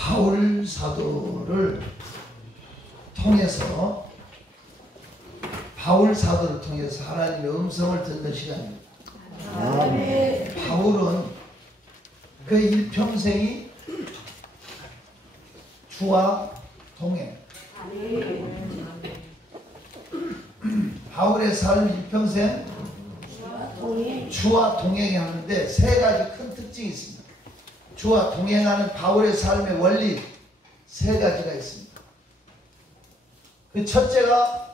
바울 사도를 통해서 하나님의 음성을 듣는 시간입니다. 아멘. 바울은 그 일평생이 주와 동행. 바울의 삶 일평생 주와 동행하는데 세 가지 큰 특징이 있습니다. 주와 동행하는 바울의 삶의 원리 세 가지가 있습니다. 그 첫째가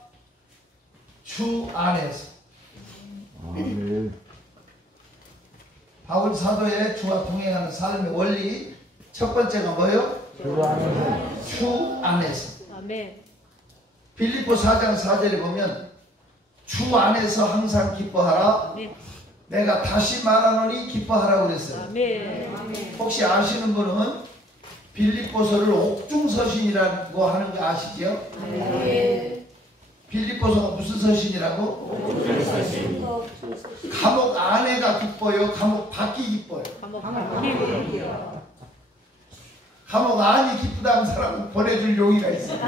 주 안에서. 아멘. 바울 사도의 주와 동행하는 삶의 원리 첫 번째가 뭐예요? 주 안에서. 아멘. 빌립보 4장 4절에 보면 주 안에서 항상 기뻐하라. 아멘. 내가 다시 말하노니 기뻐하라고 그랬어요. 아멘. 혹시 아시는 분은 빌립보서를 옥중서신이라고 하는 거 아시죠? 아멘. 빌립보서가 무슨 서신이라고? 옥중서신. 감옥 안에가 기뻐요? 감옥 밖이 기뻐요? 감옥 안이 기쁘다는 사람은 보내줄 용의가 있습니다.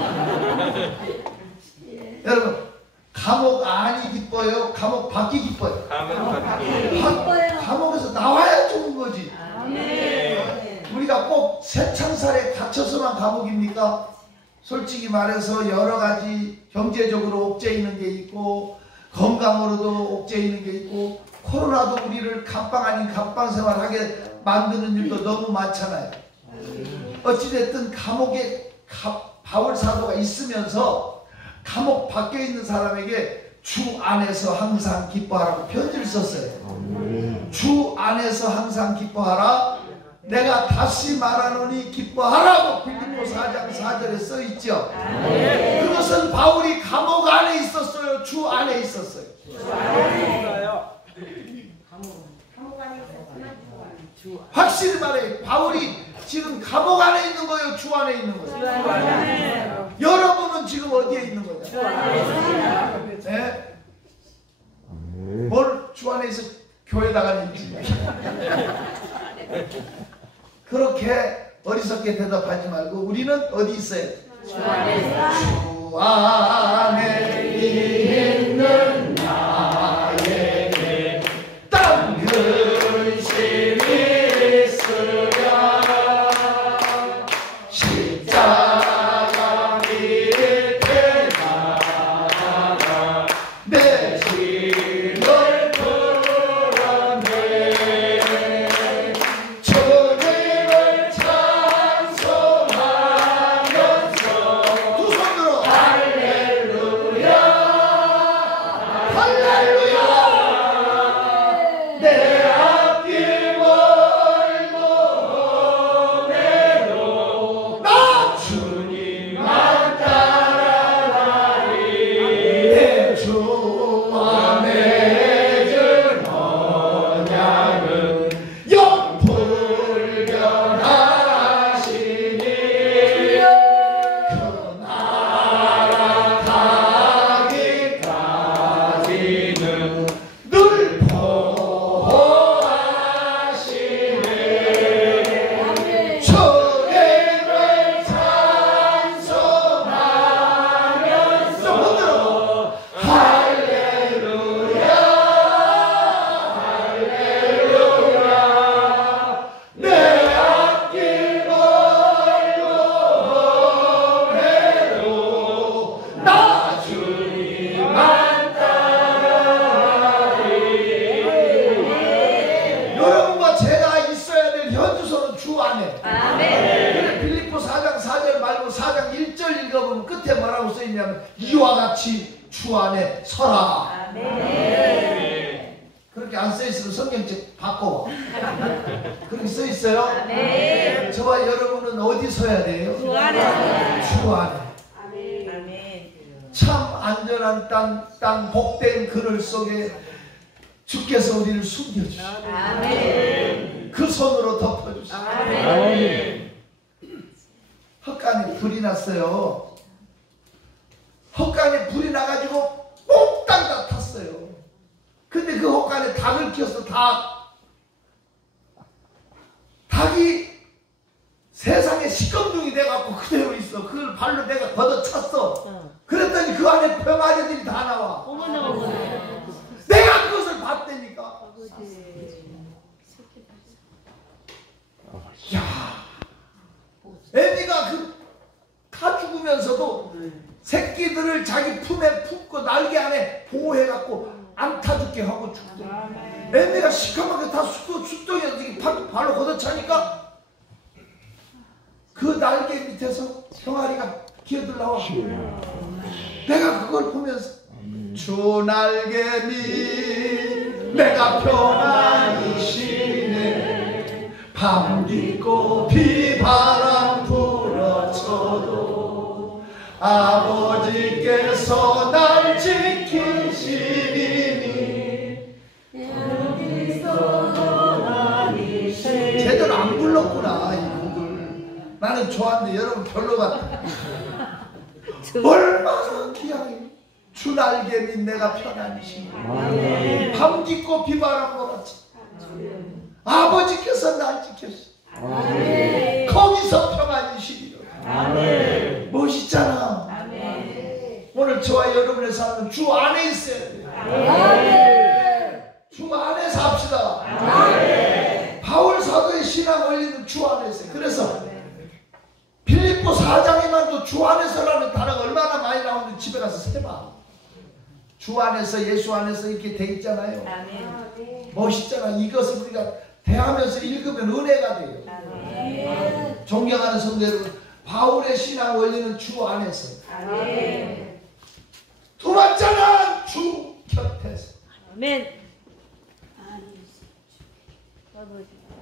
여러분, 감옥 안이 기뻐요? 감옥 밖이 기뻐요? 감옥에서 나와야 좋은 거지. 우리가 꼭 새창살에 갇혀서만 감옥입니까? 솔직히 말해서 여러 가지 경제적으로 옥죄 있는 게 있고 건강으로도 옥죄 있는 게 있고 코로나도 우리를 갑방 아닌 갑방 생활하게 만드는 일도 너무 많잖아요. 어찌됐든 감옥에 바울 사도가 있으면서 감옥 밖에 있는 사람에게 주 안에서 항상 기뻐하라고 편지를 썼어요. 주 안에서 항상 기뻐하라. 내가 다시 말하노니 기뻐하라고 빌립보 4장 4절에 써있죠. 그것은 바울이 감옥 안에 있었어요? 주 안에 있었어요? 확실히 말해. 바울이 지금 감옥 안에 있는 거예요? 주 안에 있는 거예요? 여러분은 지금 어디에 있는 거예요? 주 안에. 네? 뭘 주 안에 있어? 교회 나가는지. 그렇게 어리석게 대답하지 말고 우리는 어디 있어요? 주 안에 있는 나에게 땀 근심이 있으랴. 십자가 밑에 나가 내 짐을 풀었네. 주님을 찬송하면서 두 손으로 할렐루야 할렐루야. 내 앞길 멀고 오매도 나 주님만 따라가리. 내 주와 맺은 언약은 영불변하시니 그 나라 가기까지는 늘 보호하시네. 주님을 찬송하면서 흔들어 할렐루야 할렐루야. 내 앞길 멀고 오매도 나 주님만 따라가리. 여러분과 제가 있어야 될 현주소는 주 안에. 그래 빌립보 4장 4절 말고 4장 1절 읽어보면 끝에 뭐라고 써있냐면 이와 같이 주 안에 서라. 그렇게 안 써있으면 성경책 바꿔. 그렇게 써있어요? 저와 여러분은 어디 서야 돼요? 주 안에. 주 안에. 참 안전한 땅 복된 그늘 속에 주께서 우리를 숨겨주시고 그 손으로 덮어주시고 헛간에 불이 났어요. 헛간에 불이 나가지고 몽땅 다 탔어요. 근데 그 헛간에 닭을 키워서 닭이 세상에 시커먼 있어. 그걸 발로 내가 걷어찼어. 그랬더니 그 안에 병아리들이 다 나와. 내가 그것을 봤다니까. 야, 애미가 다 죽으면서도 새끼들을 자기 품에 품고 날개 안에 보호해갖고 안 타죽게 하고 죽더라. 애미가 시커멓게 다 숫덩이 발로 걷어차니까 그 날개 밑에서 병아리가 기어들나와. 내가 그걸 보면서 주 날개니 내가 편안히 쉬네. 밤 깊고 비바람 불어쳐도 아버지께서 날 지키시리니. 제대로 안 불렀구나 이 곡을. 나는 좋았는데 여러분 별로 같아. 얼마나 귀하게 주 날개 밑 내가 편안히 쉬네. 밤 깊고 비바람 불어쳐 아버지께서 날 지켰어. 거기서 평안히 쉬리라. 멋있잖아. 오늘 저와 여러분의 삶은 주 안에 있어야 돼요. 주 안에서 합시다. 바울 사도의 신앙 원리는 주 안에 있어요. 그래서 빌립보 4장에만도 주 안에서라는 단어가 얼마나 많이 나오는지 집에 가서 세봐. 주 안에서 예수 안에서 이렇게 돼 있잖아요. 멋있잖아. 이것을 우리가 대하면서 읽으면 은혜가 돼요. 존경하는 성도 여러분, 바울의 신앙 원리는 주 안에서. 두 번째는 주 곁에서.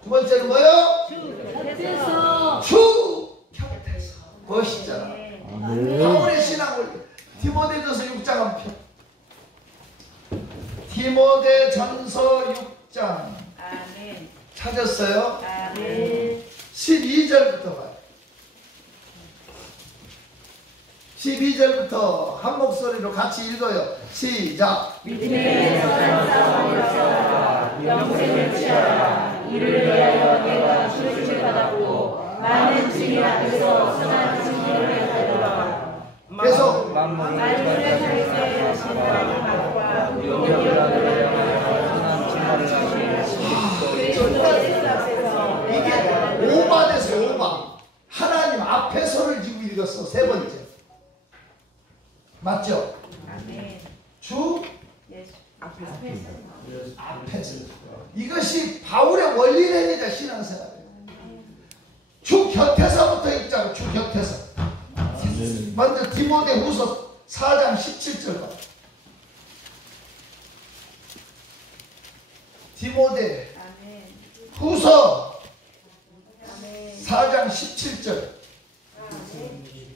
두 번째는 뭐요? 주 곁에서. 멋있잖아. 바울의 신앙 원리. 디모데전서 6장 한 편. 디모데전서 6장 찾았어요? 12절부터 봐요. 12절부터 한 목소리로 같이 읽어요. 시작. 믿음의 선한 싸움을 싸워라. 영생을 취하라. 이를 위하여 내가 주를 받았고 많은 증인 앞에서 선한 증인을 하더라. 계속. 만물의 살게 하신 하나님과 이게 오바됐어요. 오바. 하나님 앞에서를 지금 읽었어. 세 번째. 맞죠? 주 앞에서. 이것이 바울의 원리랍니다. 신앙생활. 주 곁에서부터 읽자고. 주 곁에서. 먼저 디모데후서 4장 17절 봐. 디모데후서 4장 17절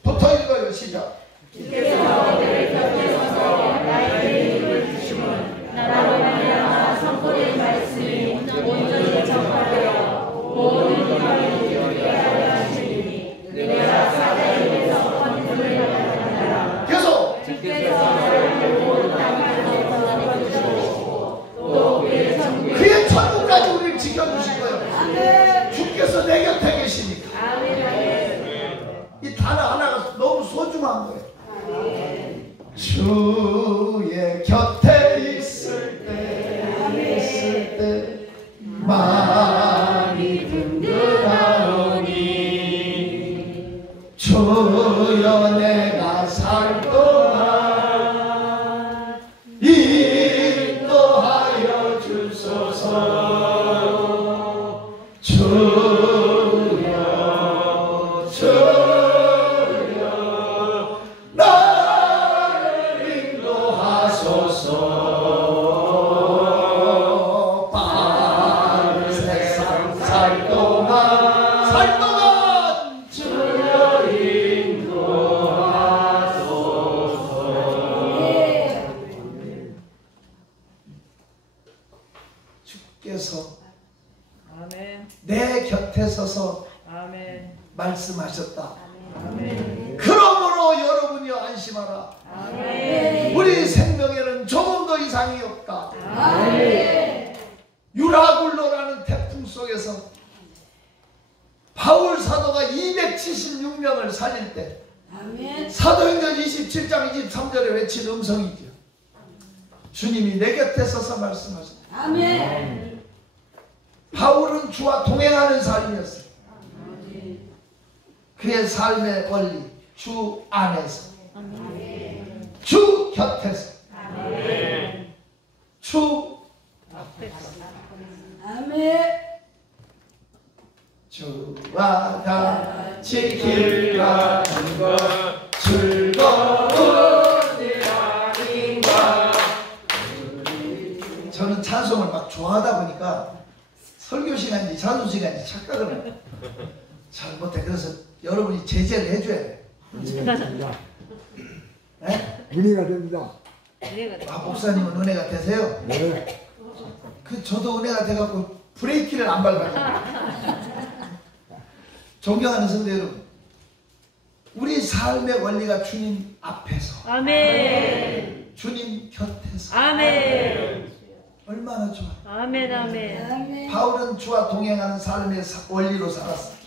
부터 읽어요. 시작. 주께서 너희를 곁에 서서 나에게 힘을 주시면 나로 말미암아 선포된 말씀이 온전히 전파되어 모든 영광을 듣게 하려 하시니 내가 사자에게서 권능을 받았느니라. 계속. 주께서 나를 모든 땅에서 건져주시고 또 그의 천국에 그의 천국까지 우리를 지켜주실 거예요. 주께서 내 곁에 계시니까. 이 단어 하나가 너무 소중한 거예요. 주의 곁에 있을 때 마음이 든든하오니 주여 내가 살 동안 인도하여 주소서. 주여 나를 인도하소서. 빠른 세상 살 동안 주여 인도하소서. 주께서 내 곁에 서서 말씀하셨다. 그러므로 여러분이 안심하라. 우리 생명에는 조금 더 이상이 없다. 유라굴로라는 태풍 속에서 바울 사도가 276명을 살릴 때 사도행전 27장 23절에 외친 음성이죠. 주님이 내 곁에 서서 말씀하셨다. 아멘. 바울은 주와 동행하는 삶이었어요. 그의 삶의 원리, 주 안에서, 주 곁에서, 주 아멘. 주와 같이 길 가는 것 즐거운 일 아닌가. 저는 찬송을 막 좋아하다 보니까 설교 시간인지 찬송 시간인지 착각을 해요. 잘 못해. 그래서 여러분이 제재를 해줘야 돼. 네? 은혜가 됩니다. 아, 목사님은 은혜가 되세요? 네. 저도 은혜가 돼갖고 브레이크를 안 밟아요. 존경하는 성도 여러분, 우리 삶의 원리가 주님 앞에서, 아멘. 주님 곁에서, 아멘. 얼마나 좋아요. 아멘. 아멘. 바울은 주와 동행하는 삶의 원리로 살았어요.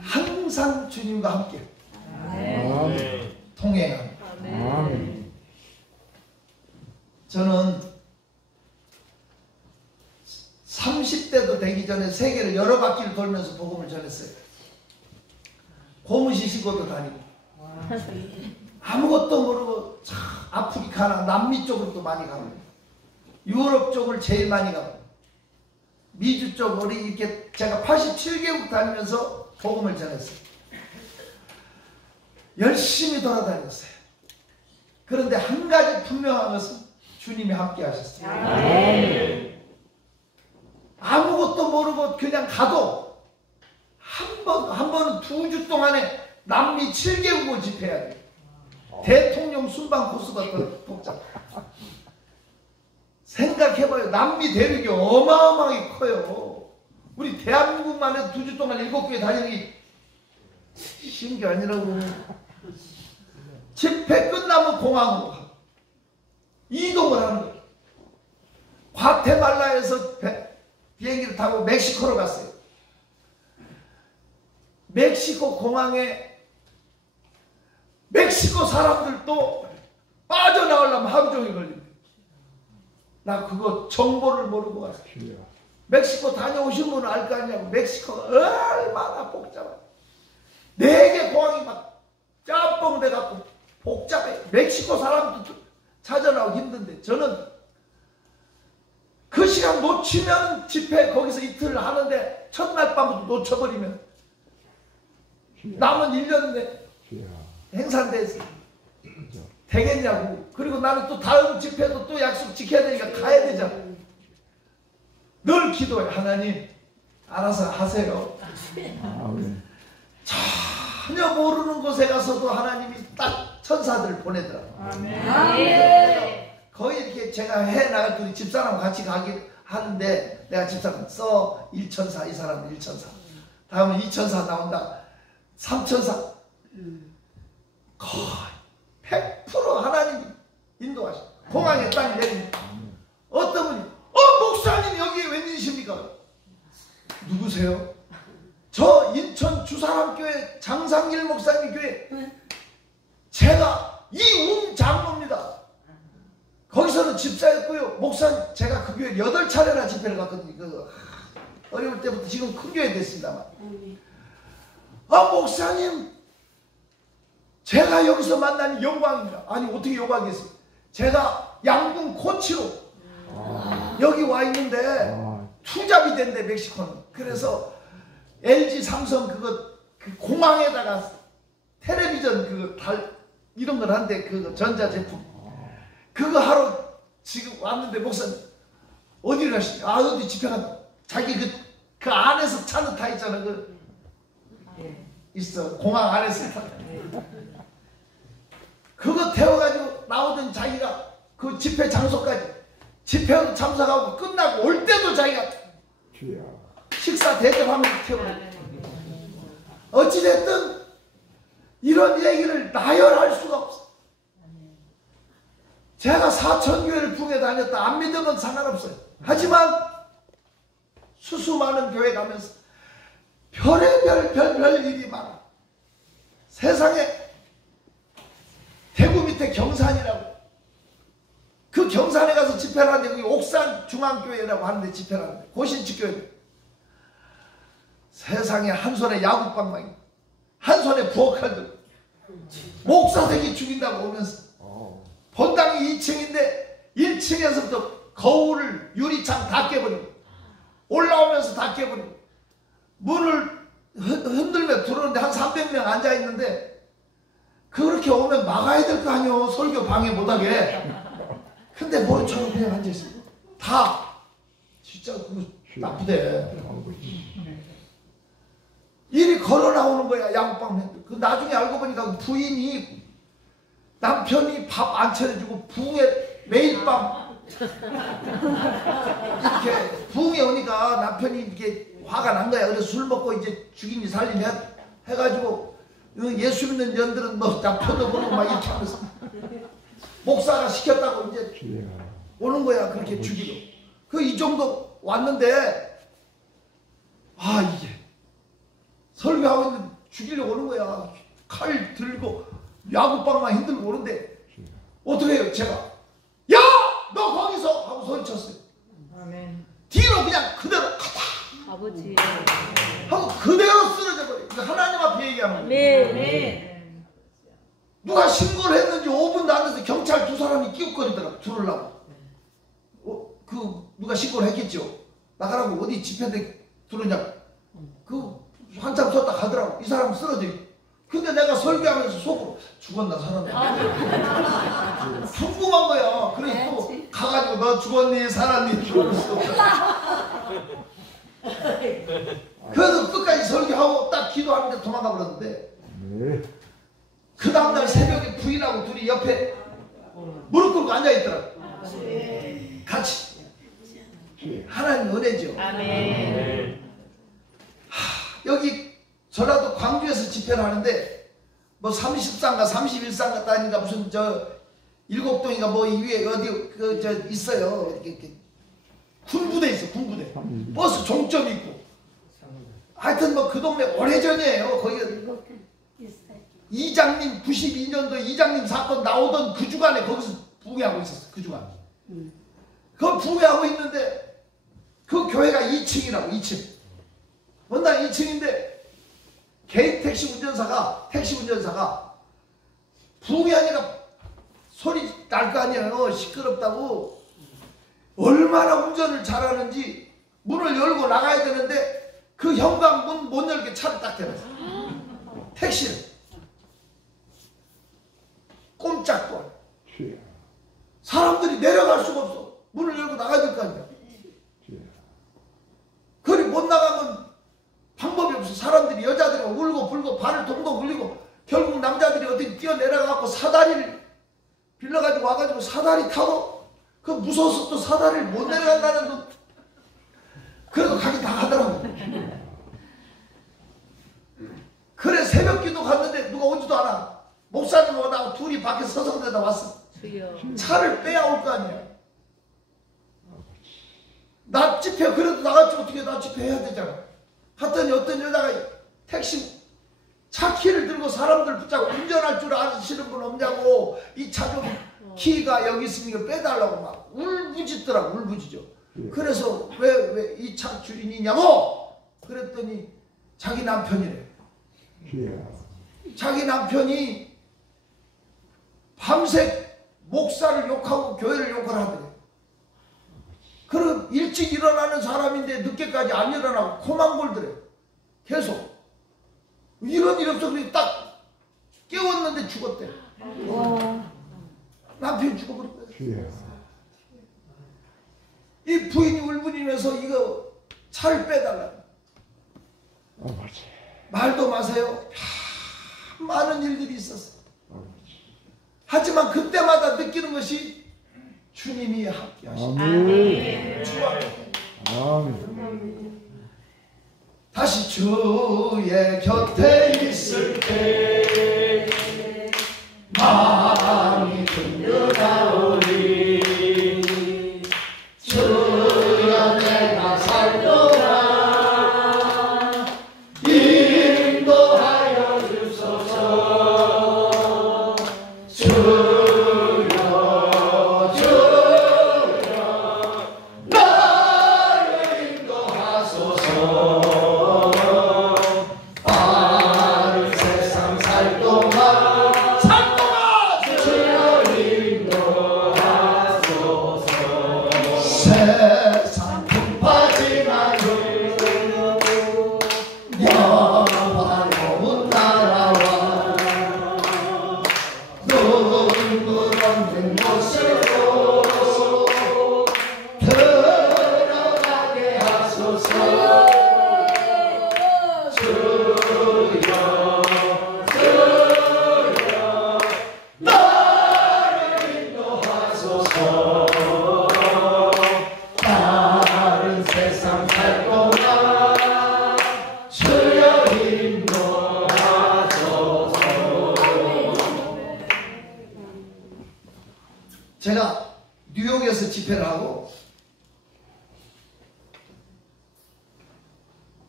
항상 주님과 함께 아멘. 동행합니다. 아멘. 저는 30대도 되기 전에 세계를 여러 바퀴를 돌면서 복음을 전했어요. 고무신 신고도 다니고 아무것도 모르고 아프리카나 남미 쪽으로도 많이 가고 유럽 쪽을 제일 많이 가고 미주 쪽으로 이렇게 제가 87개국 다니면서 복음을 전했어요. 열심히 돌아다녔어요. 그런데 한 가지 분명한 것은 주님이 함께 하셨어요. 아멘. 아무것도 모르고 그냥 가도 한 번은 2주 동안에 남미 7개국을 집회해야 돼요. 대통령 순방 코스가 더 복잡. 생각해봐요. 남미 대륙이 어마어마하게 커요. 우리 대한민국만 해도 2주 동안 7교회 다니는 게 쉬운 게 아니라고. 집회 끝나면 공항으로 가고 이동을 하는 거예요. 과테말라에서 비행기를 타고 멕시코로 갔어요. 멕시코 공항에 멕시코 사람들도 빠져나오려면 하루 종일 걸립니다. 나 그거 정보를 모르고 왔어요. 멕시코 다녀오신 분은 알 거 아니냐고. 멕시코가 얼마나 복잡해. 4개 공항이 막 짬뽕 돼갖고 복잡해. 멕시코 사람도 찾아나오기 힘든데 저는 그 시간 놓치면 집회 거기서 이틀 하는데 첫날 밤부터 놓쳐버리면 남은 1년 내 행사인데 되겠냐고. 그리고 나는 또 다음 집회도 또 약속 지켜야 되니까 가야 되잖아. 늘 기도해. 하나님 알아서 하세요. 전혀 모르는 곳에 가서도 하나님이 딱 천사들을 보내더라고요. 아멘. 거의 이렇게 제가 해 나갈 때 집사람 같이 가긴 하는데 내가 집사람 써 1천사 이 사람은 1천사 다음은 2천사 나온다 3천사 거의 100% 하나님이 인도하셔. 공항에 딱 내립니다. 어떤 분이 목사님 여기 웬일이십니까? 누구세요? 저 인천 주사람교회 장상길 목사님 교회 제가 이웅 장로입니다. 거기서는 집사였고요. 목사님 제가 그 교회 8차례나 집회를 갔거든요. 그 어려울 때부터 지금 큰 교회 됐습니다만. 목사님 제가 여기서 만나니 영광입니다. 아니 어떻게 영광이겠어요? 제가 양궁 코치로 여기 와 있는데 투잡이 된대 멕시코는. 그래서 LG 삼성 그 공항에다가 텔레비전 이런 걸 한대. 그 전자제품 그거 하러 지금 왔는데 목사님 어디를 가시냐? 어디 집회 간다. 자기 그 안에서 차는 타 있잖아. 있어. 공항 안에서 타. 그거 태워가지고 나오던 자기가 그 집회 장소까지 집회로 참석하고 끝나고 올 때도 자기가 식사 대접하면서 태워요. 어찌됐든 이런 얘기를 나열할 수가 없어. 제가 사천교회를 붕에 다녔다. 안 믿으면 상관없어요. 하지만 수많은 교회 가면서 별의별 일이 많아. 세상에 대구 밑에 경산이라고, 그 경산에 가서 집회를 하는데 거기 옥산 중앙교회라고 하는데 집회를 하는데 고신축교회, 세상에 한 손에 야구방망이, 한 손에 부엌칼 들고 목사새끼 죽인다고 오면서 본당이 2층인데 1층에서부터 거울을 유리창 다 깨버리고 올라오면서 다 깨버리고 문을 흔들며 들어오는데 한 300명 앉아있는데 그렇게 오면 막아야 될 거 아니오, 설교 방해 못하게. 근데 머리처럼 그냥 앉아있어. 다 진짜 그거 나쁘대. 일이 걸어 나오는 거야, 야구방. 그 나중에 알고 보니까 그 부인이, 남편이 밥 안 차려주고 부흥에 매일 밤 이렇게 부흥에 오니까 남편이 이렇게 화가 난 거야. 그래서 술 먹고 이제 죽이니 살리니 해가지고 예수 믿는 년들은 뭐 남편도 모르고 막 이렇게 하면서 목사가 시켰다고 이제 오는 거야. 그렇게 죽이고. 그 이 정도 왔는데 이게 설교하고 있는데 죽이려고 오는 거야. 칼 들고 야구방만 흔들고 오는데 어떻게 해요? 제가 야! 너 거기서! 하고 소리쳤어요. 아멘. 뒤로 그냥 그대로 가다 아버지. 하고 그대로 쓰러져 버려요. 이거 하나님 앞에 얘기하는 거예요. 네. 누가 신고를 했는지 5분도 안 돼서 경찰 2사람이 끼웃거리더라고. 들으려고. 누가 신고를 했겠죠. 나가라고 어디 집회대 들으냐고. 한참 섰다 가더라고. 이 사람 쓰러져 있고. 근데 내가 설교하면서 속으로 죽었나 살았나 궁금한 거야. 그래서 또 가가지고 너 죽었니 살았니 죽었어. 그래서 끝까지 설교하고 딱 기도하는데 도망가 버렸는데 그 다음날 새벽에 부인하고 둘이 옆에 무릎 꿇고 앉아있더라고. 같이. 하나님 은혜죠. 아멘. 여기 전라도 광주에서 집회를 하는데 뭐 30상가 31상가 따니까 무슨 저 일곡동인가 뭐 이 위에 어디 있어요. 이렇게 군부대 있어. 군부대. 버스 종점 있고. 하여튼 뭐 그 동네 오래전이에요. 거기 이장님 92년도 이장님 사건 나오던 그 주간에 거기서 부흥회하고 있었어. 그 주간. 그 부흥회하고 있는데 그 교회가 2층이라고. 2층. 원당 2층인데 개인 택시 운전사가 부흥회하니까 소리 날 거 아니에요. 시끄럽다고. 얼마나 운전을 잘하는지 문을 열고 나가야 되는데 그 현관 문 못 열게 차를 딱 대놨어. 택시를. 꼼짝도 안 해. 사람들이 내려갈 수가 없어. 문을 열고 나가야 될 거 아니야. 그리 못 나가면 방법이 없어. 사람들이, 여자들이 울고 불고 발을 동동 굴리고 결국 남자들이 어디 뛰어내려가고 사다리를 빌려가지고 와가지고 사다리 타고 그 무서워서 또 사다리를 못 내려간다는 거. 그래도 가긴 다 가더라고. 그래 새벽 기도 갔는데 누가 오지도 않아. 목사님 오다가 둘이 밖에 서성대다 왔어. 차를 빼야 올 거 아니야. 낮 집회 그래도 나갔지 어떻게 낮 집회 해야 되잖아. 하더니 어떤 여자가 택시 차 키를 들고 사람들 붙잡고 운전할 줄 아시는 분 없냐고. 이 차 좀 키가 여기 있으니까 빼달라고 막 울부짖더라고. 울부짖어. 그래서 왜 이 차 주인이냐고 그랬더니 자기 남편이래. 자기 남편이 밤새 목사를 욕하고 교회를 욕을 하더래. 그럼 일찍 일어나는 사람인데 늦게까지 안 일어나고 코만 골더래. 계속. 이런 일 없어. 그래서 딱 깨웠는데 죽었대. 남편이 죽어버렸대. 이 부인이 울부짖으면서 이거 차를 빼달라. 말도 마세요. 많은 일들이 있었어. 하지만 그때마다 느끼는 것이 주님이 함께 하신다. 주와 다시 주의 곁에 있을 때 마음이 든든하오니 주여 내가 살도록 인도하여 주소서.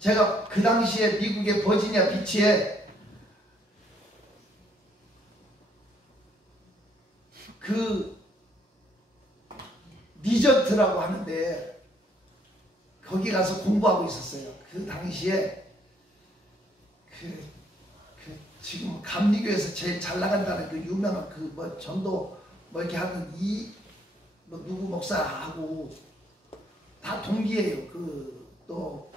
제가 그 당시에 미국의 버지니아 비치에 그 리전트라고 하는데 거기 가서 공부하고 있었어요. 그 당시에 지금 감리교에서 제일 잘 나간다는 그 유명한 그 뭐 전도 뭐 이렇게 하는 뭐 누구 목사하고 다 동기예요. 그 또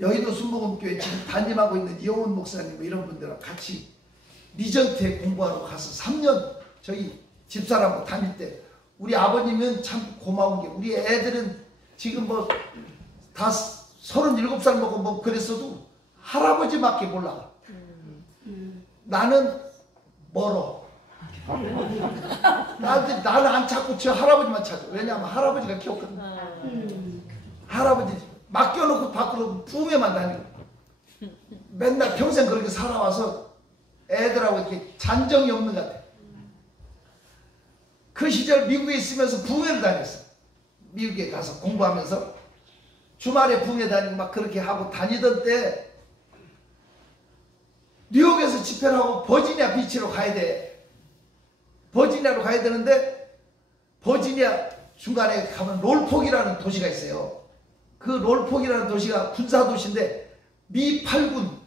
여의도 순복음교회 지금 담임하고 있는 이용훈 목사님 뭐 이런 분들하고 같이 리전트에 공부하러 가서 3년 저희 집사람하고 다닐 때 우리 아버님은 참 고마운 게 우리 애들은 지금 뭐 다 37살 먹고 뭐 그랬어도 할아버지밖에 몰라. 나는 멀어. 나는 안 찾고 저 할아버지만 찾아. 왜냐하면 할아버지가 키웠거든. 할아버지 맡겨놓고 밖으로 부흥회만 다니고 맨날 평생 그렇게 살아와서 애들하고 이렇게 잔정이 없는 것 같아. 그 시절 미국에 있으면서 부흥회를 다녔어. 미국에 가서 공부하면서 주말에 부흥회 다니고 막 그렇게 하고 다니던 때 뉴욕에서 집회를 하고 버지니아 비치로 가야 돼. 버지니아로 가야 되는데 버지니아 중간에 가면 롤폭이라는 도시가 있어요. 그 롤폭이라는 도시가 군사도시인데 미 8군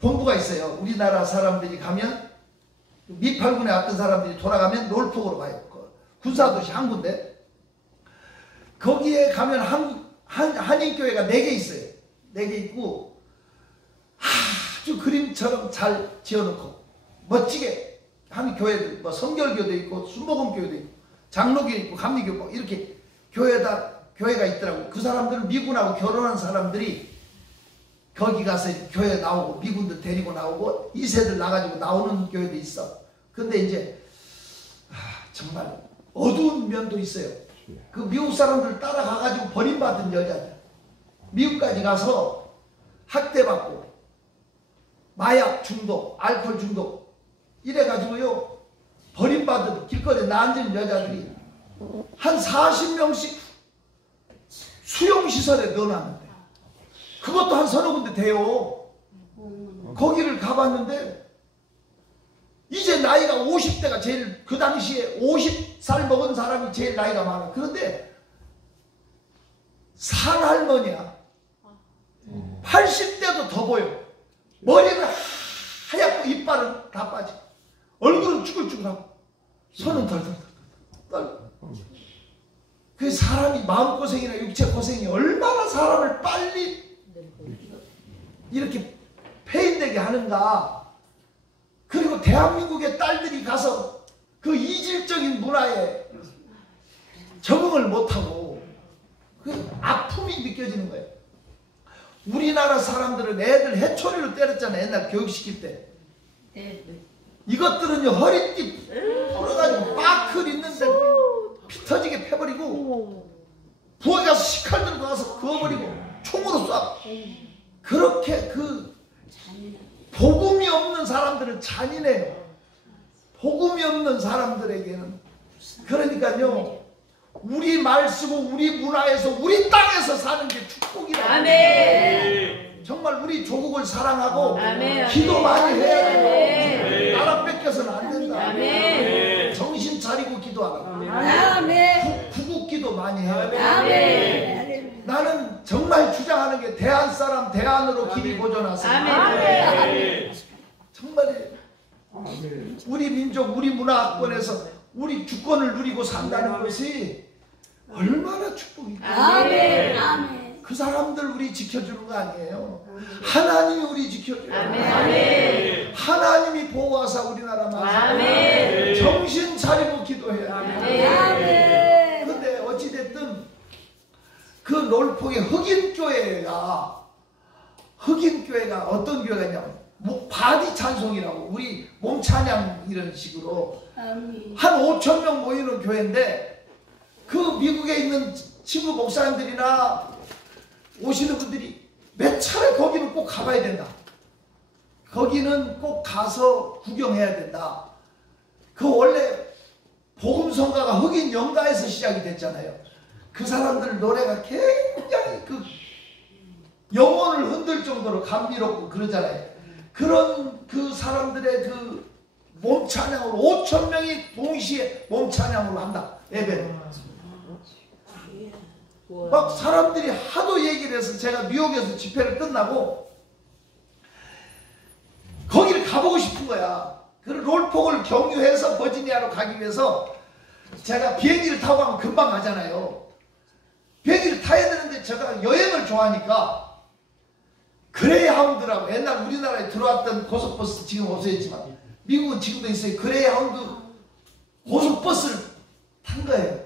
본부가 있어요. 우리나라 사람들이 가면 미 8군에 왔던 사람들이 돌아가면 롤폭으로 가요. 군사도시 한 군데. 거기에 가면 한인교회가 4개 있어요. 4개 있고 아주 그림처럼 잘 지어놓고 멋지게 한 교회들, 뭐 성결교도 있고 순복음교회도 있고 장로교 있고 감리교 뭐 이렇게 교회가 있더라고요. 그 사람들은 미군하고 결혼한 사람들이 거기 가서 교회 나오고 미군들 데리고 나오고 2세들 나가지고 나오는 교회도 있어. 근데 이제 정말 어두운 면도 있어요. 그 미국 사람들 따라가가지고 버림받은 여자들 미국까지 가서 학대받고 마약 중독, 알코올 중독 이래가지고요 버림받은 길거리에 나앉은 여자들이 한 40명씩 수용시설에 넣어놨는데 그것도 한 서너 군데 돼요. 거기를 가봤는데 이제 나이가 50대가 제일 그 당시에 50살 먹은 사람이 제일 나이가 많아. 그런데 산할머니야. 80대도 더 보여. 머리는 하얗고 이빨은 다 빠져. 얼굴은 쭈글쭈글하고 손은 덜덜덜 떨. 그 사람이 마음고생이나 육체고생이 얼마나 사람을 빨리 이렇게 폐인되게 하는가. 그리고 대한민국의 딸들이 가서 그 이질적인 문화에 적응을 못하고 그 아픔이 느껴지는 거예요. 우리나라 사람들은 애들 해초리로 때렸잖아요. 옛날 교육시킬 때. 이것들은요 허리띠 풀어가지고 빠클 있는데 피 터지게 패버리고 부엌에 가서 식칼 들고 가서 그어버리고 총으로 쏴. 그렇게 그 복음이 없는 사람들은 잔인해요. 복음이 없는 사람들에게는. 그러니까요 우리 말 쓰고 우리 문화에서 우리 땅에서 사는 게 축복이라. 아멘. 정말 우리 조국을 사랑하고 아멘. 기도 많이 해야 돼요. 아멘. 나라 뺏겨서는 안 된다. 아멘. 정신 차리고 기도하라. 아멘. 구국기도 많이 해야 돼. 아멘. 나는 정말 주장하는 게 대한 사람 대안으로 길이 보존하세요. 아멘. 정말 우리 민족 우리 문화권에서 우리 주권을 누리고 산다는 것이 얼마나 축복이고 아멘. 아멘. 그 사람들 우리 지켜주는 거 아니에요. 하나님이 우리 지켜줘요. 아멘. 하나님이 보호하사 우리나라 만사. 아멘. 정신 차리고 기도해야 돼요. 아멘. 그런데 어찌됐든 그 롤폭의 흑인교회가 어떤 교회가 있냐면 바디 찬송이라고 우리 몸찬양 이런 식으로 아멘. 한 5천 명 모이는 교회인데 그 미국에 있는 친구 목사님들이나 오시는 분들이 몇 차례 거기는 꼭 가봐야 된다. 거기는 꼭 가서 구경해야 된다. 그 원래 복음성가가 흑인 영가에서 시작이 됐잖아요. 그 사람들 노래가 굉장히 그 영혼을 흔들 정도로 감미롭고 그러잖아요. 그런 그 사람들의 그 몸찬양으로 5,000명이 동시에 몸찬양으로 한다. 예배를. 막 사람들이 하도 얘기를 해서 제가 뉴욕에서 집회를 끝나고 거기를 가보고 싶은 거야. 그 롤폭을 경유해서 버지니아로 가기 위해서 제가 비행기를 타고 가면 금방 가잖아요. 비행기를 타야 되는데 제가 여행을 좋아하니까 그레이하운드라고 옛날 우리나라에 들어왔던 고속버스 지금 없어졌지만 미국은 지금도 있어요. 그레이하운드 고속버스를 탄 거예요.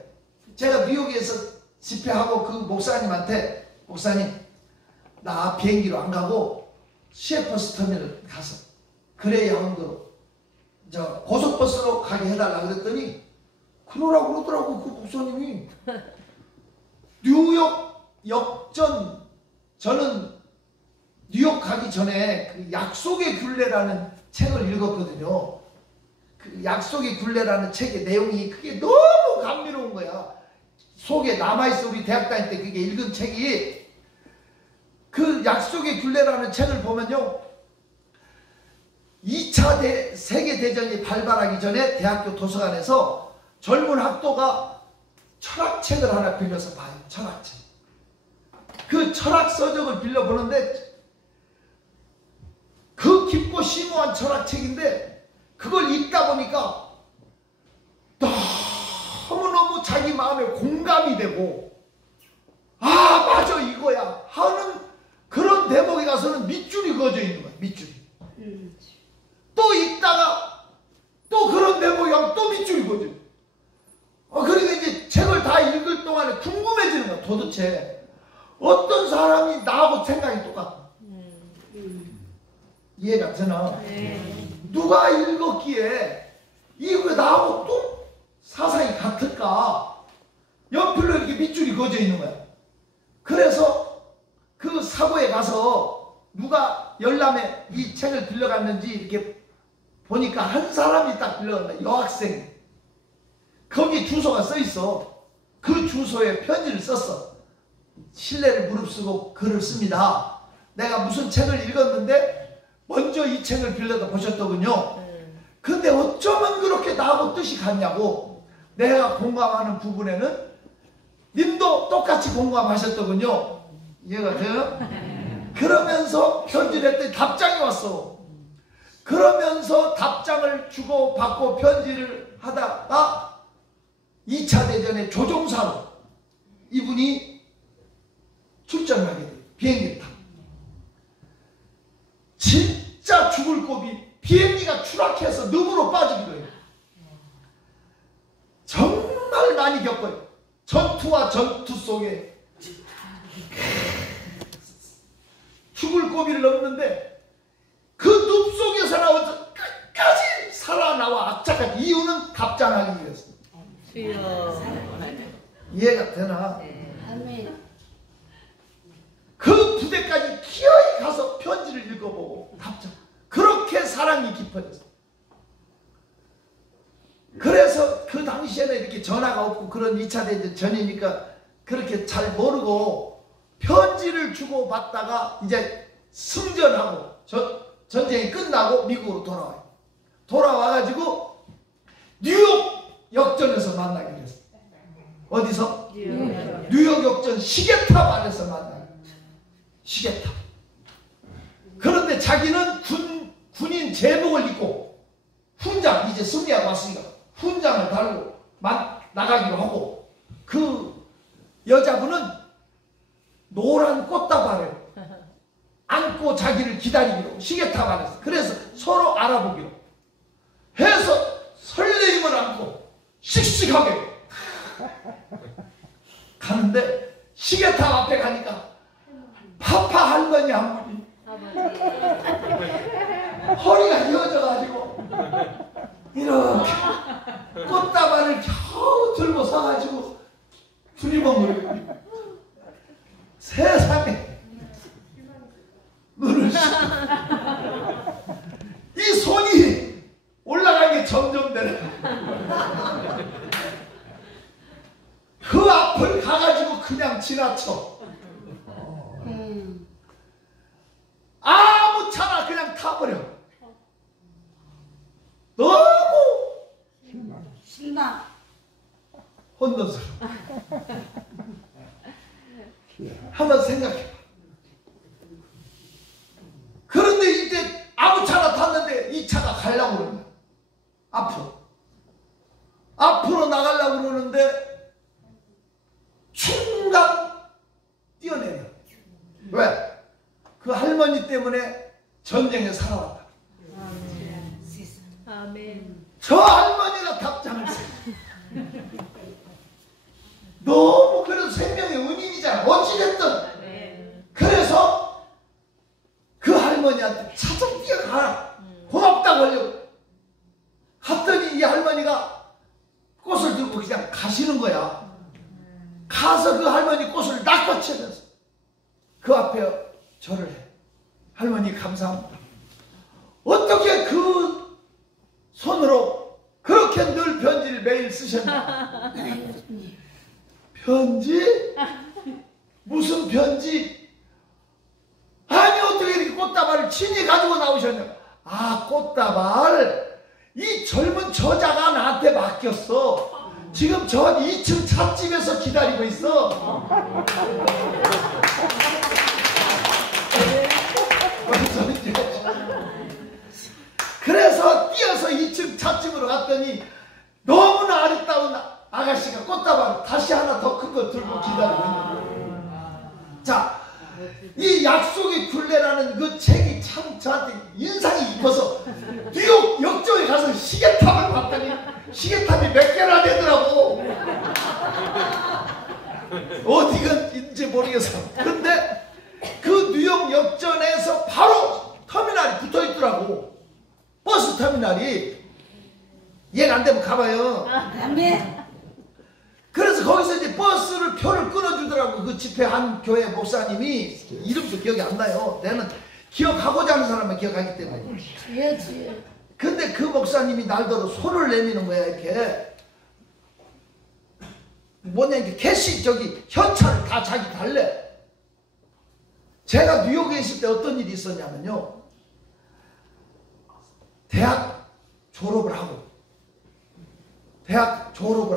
제가 뉴욕에서 집회하고 그 목사님한테 목사님 나 비행기로 안 가고 시애버스 터미널 가서 그레이하운드로 저 고속버스로 가게 해달라 그랬더니 그러라고 그러더라고. 그 목사님이 뉴욕 역전 저는 뉴욕 가기 전에 그 약속의 굴레라는 책을 읽었거든요. 그 약속의 굴레라는 책의 내용이 그게 너무 감미로운 거야. 속에 남아있어. 우리 대학 다닐 때 그게 읽은 책이 그 약속의 굴레라는 책을 보면요. 2차 세계대전이 발발하기 전에 대학교 도서관에서 젊은 학도가 철학책을 하나 빌려서 봐요. 철학책. 그 철학 서적을 빌려보는데 그 깊고 심오한 철학책인데 그걸 읽다 보니까 너무너무 자기 마음에 공감이 되고 아 맞아 이거야 하는 그런 대목에 가서는 밑줄이 그어져 있는 거야. 밑줄이. 또 읽다가 또 그런 대목에 가면 또 밑줄이 그어져 있는 거야. 그러니까 이제 책을 다 읽을 동안에 궁금해지는 거야. 도대체 어떤 사람이 나하고 생각이 똑같아. 이해가 되나? 누가 읽었기에 이거 나하고 또 사상이 같을까? 연필로 이렇게 밑줄이 그어져 있는 거야. 그래서 그 사고에 가서 누가 열람에 이 책을 빌려갔는지 이렇게 보니까 한 사람이 딱 빌려간다. 여학생. 거기 주소가 써 있어. 그 주소에 편지를 썼어. 신뢰를 무릅쓰고 글을 씁니다. 내가 무슨 책을 읽었는데 먼저 이 책을 빌려다 보셨더군요. 근데 어쩌면 그렇게 나하고 뜻이 같냐고. 내가 공감하는 부분에는 님도 똑같이 공감하셨더군요. 이해가 돼요? 그러면서 편지를 했더니 답장이 왔어. 그러면서 답장을 주고 받고 편지를 하다가 2차 대전의 조종사로 이분이 출전을 하게 돼요. 비행기를 타고. 진짜 죽을 고비. 비행기가 추락해서 늪으로 빠진 거예요. 정말 많이 겪어요. 전투와 전투 속에 죽을 고비를 넘는데 그 늪 속에서 나와서 끝까지 살아나와 악착같이. 이유는 답장하기 위해서. 이해가 되나? 그 부대까지 기어이 가서 편지를 읽어보고 답장. 그렇게 사랑이 깊어졌어. 그래서 그 당시에는 이렇게 전화가 없고 그런 2차 대전 전이니까 그렇게 잘 모르고 편지를 주고 받다가 이제 승전하고 전쟁이 끝나고 미국으로 돌아와요. 돌아와가지고 뉴욕 역전에서 만나게 됐어요. 어디서? 뉴욕 역전 시계탑 안에서 만나요. 시계탑. 그런데 자기는 군인 제복을 입고 훈장, 이제 승리하고 왔으니까 훈장을 달고 나가기로 하고, 그 여자분은 노란 꽃다발을 안고 자기를 기다리기로, 시계탑 안에서. 그래서 서로 알아보기로 해서 설레임을 안고 씩씩하게 가는데, 시계탑 앞에 가니까 파파 할머니 한 분이 허리가 이어져가지고 이렇게 꽃다발을 겨우 들고 서가지고 두리번거리고 세상에 눈을 이 손이 올라가는 게 점점 내려가. 그 앞을 가가지고 그냥 지나쳐. 타버려. 너무 신나. 혼돈스러워. 한번 생각해봐. 그런데 이제 아무 차나 탔는데 이 차가 가려고 그러는 거야. 앞으로 나가려고 그러는데 순간 뛰어내려. 왜? 그 할머니 때문에 전쟁에 살아왔다. 아멘. 저 할머니가 답장을 써. 너무 그래도 생명의 은인이잖아. 어찌됐든. 그래서 그 할머니한테 차차 뛰어가라. 고맙다고 하려고. 갔더니 이 할머니가 꽃을 들고 그냥 가시는 거야. 가서 그 할머니 꽃을 낚아채면서 그 앞에 절을 해. 할머니 감사합니다. 어떻게 그 손으로 그렇게 늘 편지를 매일 쓰셨나? 편지? 무슨 편지? 아니 어떻게 이렇게 꽃다발을 친히 가지고 나오셨냐? 아, 꽃다발 이 젊은 저자가 나한테 맡겼어. 지금 저 2층 찻집에서 기다리고 있어. 그래서 뛰어서 2층 찻집으로 갔더니 너무나 아리따운 아가씨가 꽃다발 다시 하나 더 큰 거 들고 기다리고 있는 거예요. 자, 이 약속의 굴레라는 그 책이 참 저한테 인상이 깊어서 뉴욕 역조에 가서 시계탑을 봤더니 시계탑이 몇 개나 되더라고. 어디건지 모르겠어. 근데 그 뉴욕 역전에서 바로 터미널이 붙어 있더라고. 버스 터미널이. 이해가 안 되면 가봐요. 아멘. 그래서 거기서 이제 버스를 표를 끊어주더라고. 그 집회 한 교회 목사님이. 이름도 기억이 안 나요. 내는 기억하고자 하는 사람만 기억하기 때문에. 주여지. 근데 그 목사님이 날더러 손을 내미는 거야. 이렇게 뭐냐, 이렇게 캐시 저기 현찰을 다 자기 달래. 제가 뉴욕에 있을 때 어떤 일이 있었냐면요, 대학 졸업을